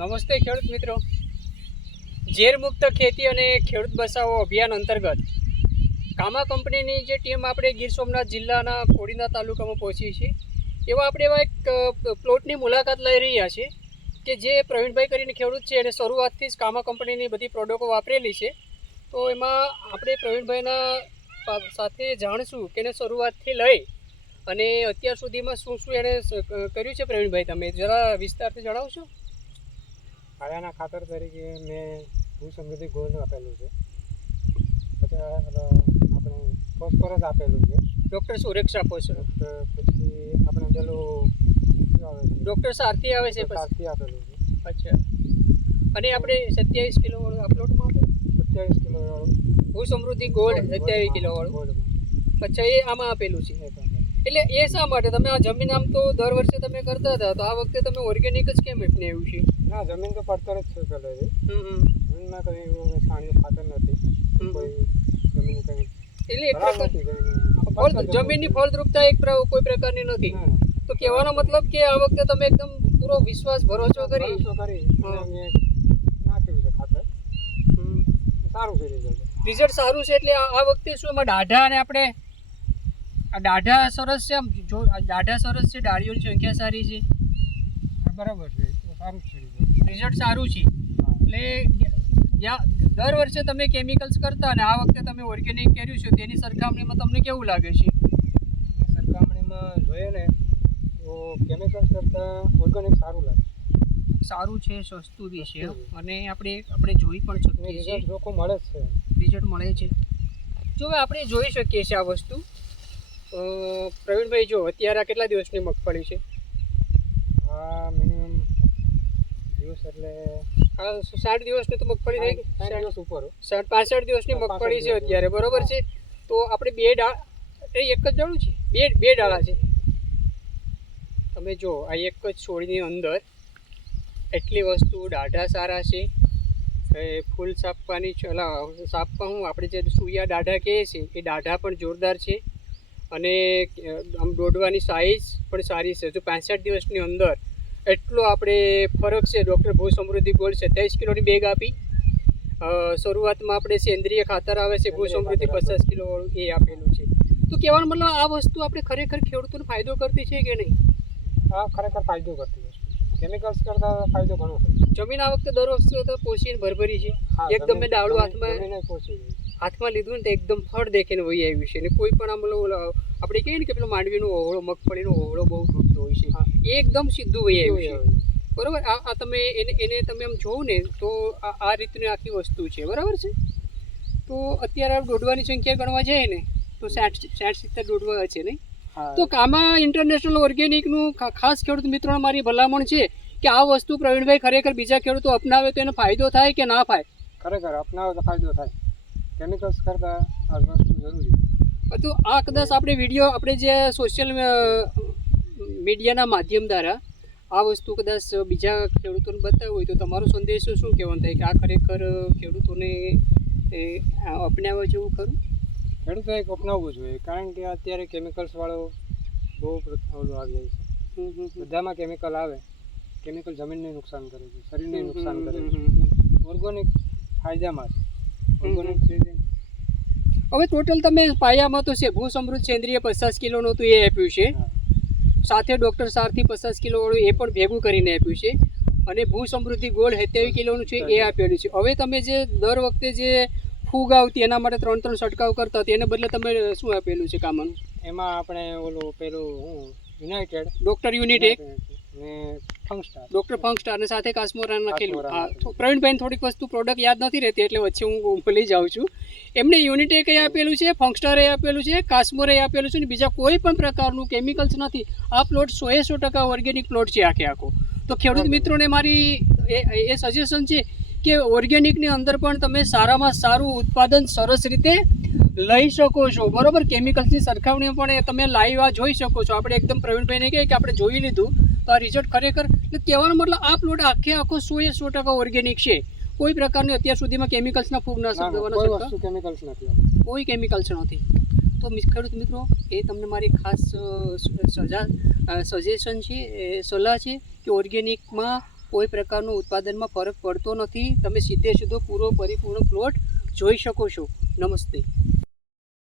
નમસ્તે ખેડૂત મિત્રો. ઝેર મુક્ત ખેતી અને ખેડૂત બચાવો અભિયાન અંતર્ગત કામા કંપનીની જે ટીમ આપણે ગીર સોમનાથ જિલ્લાના કોડીના તાલુકામાં પહોંચી છે. એવા આપણે એવા એક પ્લોટની મુલાકાત લઈ રહ્યા છીએ કે જે પ્રવીણભાઈ કરીને ખેડૂત છે એને શરૂઆતથી જ કામા કંપનીની બધી પ્રોડક્ટો વાપરેલી છે. તો એમાં આપણે પ્રવીણભાઈના સાથે જાણશું કે એને શરૂઆતથી લઈ અને અત્યાર સુધીમાં શું શું એણે કર્યું છે પ્રવીણભાઈ તમે જરા વિસ્તારથી જણાવશો? પાયાના ખાતર તરીકે મેં ભૂ સમૃદ્ધિ ગોલ્ડ આપેલું છે. પછી આપણે ફોસ્ફરસ આપેલું છે. ડૉક્ટર સુરેક્ષા આપો પછી આપણે પેલું ડૉક્ટર સારથી આવે છે સારથી આપેલું છે. અચ્છા. અને આપણે સત્યાવીસ કિલો વાળું અપલોડમાં આપે? સત્યાવીસ કિલો વાળું. ભૂ સમૃદ્ધિ ગોલ્ડ સત્યાવીસ કિલો વાળું. અચ્છા એ આમાં આપેલું છે. એટલે એ શા માટે? તમે આ જમીન આમ તો દર વર્ષે તમે કરતા હતા તો આ વખતે તમે ઓર્ગેનિક જ કેમ અપનાવ્યું છે? ના જમીન તો પડતર જ છે હમ. જમીનમાં કઈ એવું છાણિયું ખાતર નથી. કોઈ જમીન કંઈ એટલે નથી જમીનની ફળદ્રુપતા એક કોઈ પ્રકારની નથી. તો કહેવાનો મતલબ કે આ વખતે તમે એકદમ પૂરો વિશ્વાસ ભરોસો કરી? સારું છે રિઝલ્ટ સારું છે એટલે આ વખતે શું એમાં દાઢા અને આપણે આ દાઢા સરસ છે આમ જો આ દાઢા સરસ છે ડાળીઓની સંખ્યા સારી છે. બરાબર છે. સારું છે. રિઝલ્ટ સારું છે. એટલે દર વર્ષે તમે કેમિકલ્સ કરતા અને આ વખતે તમે ઓર્ગેનિક કર્યું છે તેની સરખામણીમાં તમને કેવું લાગે છે? સરખામણીમાં જોઈએ ને તો કેમિકલ્સ કરતાં ઓર્ગેનિક સારું લાગે સારું છે સસ્તું બી છે અને આપણે આપણે જોઈ પણ શકીએ છીએ. રિઝલ્ટ લોકો મળે જ છે. રિઝલ્ટ મળે છે. જો આપણે જોઈ શકીએ છીએ આ વસ્તુ પ્રવીણભાઈ જો અત્યારે આ કેટલા દિવસની મગફળી છે? આ મિનિમમ દિવસ એટલે સાઠ દિવસની તો મગફળી થઈ ગઈ સાઠ દિવસ ઉપર સાઠ પાસઠ દિવસની મગફળી છે અત્યારે બરોબર છે? તો આપણે બે ડાળ એ એક જ ડાળું છે? બે બે ડાળા છે. તમે જો આ એક જ છોડની અંદર એટલી વસ્તુ દાઢા સારા છે. એ ફૂલ સાપવાની ચલા સાપવા હું આપણે જે સૂયા દાઢા કહીએ છીએ એ દાઢા પણ જોરદાર છે. અને આમ દોડવાની સાઇઝ પણ સારી છે. જો પાંસઠ દિવસની અંદર એટલો આપણે ફરક છે. ડૉક્ટર ભૂ સમૃદ્ધિ ગોલ્ડ સત્યાવીસ કિલોની બેગ આપી. શરૂઆતમાં આપણે સેન્દ્રિય ખાતર આવે છે. ભૂ સમૃદ્ધિ પચાસ કિલોવાળું એ આપેલું છે. તો કહેવાનો મતલબ આ વસ્તુ આપણે ખરેખર ખેડૂતોને ફાયદો કરતી છે કે નહીં? આ ખરેખર ફાયદો કરતી વસ્તુ કેમિકલ્સ કરતા ફાયદો ઘણો થાય જમીન આ વખતે દર વખતે તો પોષીને ભરભરી છે. એકદમ મેં ડાળું હાથમાં જમીને હાથમાં લીધું ને તો એકદમ ફળ દેખીને વહી આવ્યું છે. અને કોઈ પણ આમ આપણે કહીએ ને કે પેલો માંડવીનો ઓહળો મગફળીનો ઓહળો બહુ તૂટતો હોય છે. એકદમ સીધું હોય એવું છે. બરોબર? આ તમે એને એને તમે આમ જોવો ને તો આ આ રીતની આખી વસ્તુ છે. બરાબર છે? તો અત્યારે દોઢવાની દોડવાની સંખ્યા ગણવા જાય ને તો સાઠ સાઠ સિત્તેર દોડવા છે નહીં? તો આમાં ઇન્ટરનેશનલ ઓર્ગેનિકનું ખાસ ખેડૂત મિત્રોને મારી ભલામણ છે કે આ વસ્તુ પ્રવીણભાઈ ખરેખર બીજા ખેડૂતો અપનાવે તો એનો ફાયદો થાય કે ના થાય? ખરેખર અપનાવે તો ફાયદો થાય. કેમિકલ્સ કરતાં આ વસ્તુ જરૂરી તો આ કદાચ આપણે વીડિયો આપણે જે સોશિયલ મીડિયાના માધ્યમ દ્વારા આ વસ્તુ કદાચ બીજા ખેડૂતોને બતાવવું હોય તો તમારો સંદેશો શું કહેવાનું થાય કે આ ખરેખર ખેડૂતોને અપનાવવા જેવું ખરું? ખેડૂતોએ એક અપનાવવું જોઈએ કારણ કે અત્યારે કેમિકલ્સવાળો બહુ ઓલું આવી જાય છે. બધામાં કેમિકલ આવે. કેમિકલ જમીનને નુકસાન કરે છે શરીરને નુકસાન કરે છે. ઓર્ગોનિક ફાયદામાં છે. ઓર્ગોનિક હવે ટોટલ તમે પાયામાં તો છે ભૂ સમૃદ્ધ સેન્દ્રિય પચાસ કિલોનું તો એ આપ્યું છે. સાથે ડૉક્ટર સારથી પચાસ કિલોવાળું એ પણ ભેગું કરીને આપ્યું છે. અને ભૂ સમૃદ્ધિ ગોળ સત્યાવીસ કિલોનું છે એ આપેલું છે. હવે તમે જે દર વખતે જે ફૂગ આવતી એના માટે ત્રણ ત્રણ છંટકાવ કરતા હતા એને બદલે તમે શું આપેલું છે કામનું? એમાં આપણે ઓલું પેલું હું યુનાઇટેડ ડૉક્ટર યુનિટ એક ને ડૉક્ટર ફંગસ્ટાર અને સાથે કાશ્મોરાન લખેલું હા પ્રવીણભાઈ થોડીક વસ્તુ પ્રોડક્ટ યાદ નથી રહેતી એટલે વચ્ચે હું ભૂલી જાઉં છું. એમને યુનિટ એ આપેલું છે ફંગસ્ટારે આપેલું છે કાશ્મોરે આપેલું છે અને બીજા કોઈ પણ પ્રકારનું કેમિકલ્સ નથી. આ પ્લોટ સો એ સો ટકા ઓર્ગેનિક પ્લોટ છે આખે આખો. તો ખેડૂત મિત્રોને મારી એ સજેશન છે કે ઓર્ગેનિકની અંદર પણ તમે સારામાં સારું ઉત્પાદન સરસ રીતે લઈ શકો છો. બરોબર? કેમિકલ્સની સરખામણી પણ એ તમે લાઈવ આ જોઈ શકો છો. આપણે એકદમ પ્રવીણભાઈને કહે કે આપણે જોઈ લીધું. તો આ રિઝલ્ટ ખરેખર એટલે કહેવાનો મતલબ આ પ્લોટ આખે આખો સો એ સો ટકા ઓર્ગેનિક છે. કોઈ પ્રકારની અત્યાર સુધીમાં કેમિકલ્સના ફૂગ ના કોઈ કેમિકલ્સ નથી. કોઈ કેમિકલ્સ નથી. તો ખેડૂત મિત્રો એ તમને મારી ખાસ સજા સજેશન છે સલાહ છે કે ઓર્ગેનિકમાં કોઈ પ્રકારનું ઉત્પાદનમાં ફરક પડતો નથી. તમે સીધે સીધો પૂરો પરિપૂર્ણ પ્લોટ જોઈ શકો છો. નમસ્તે.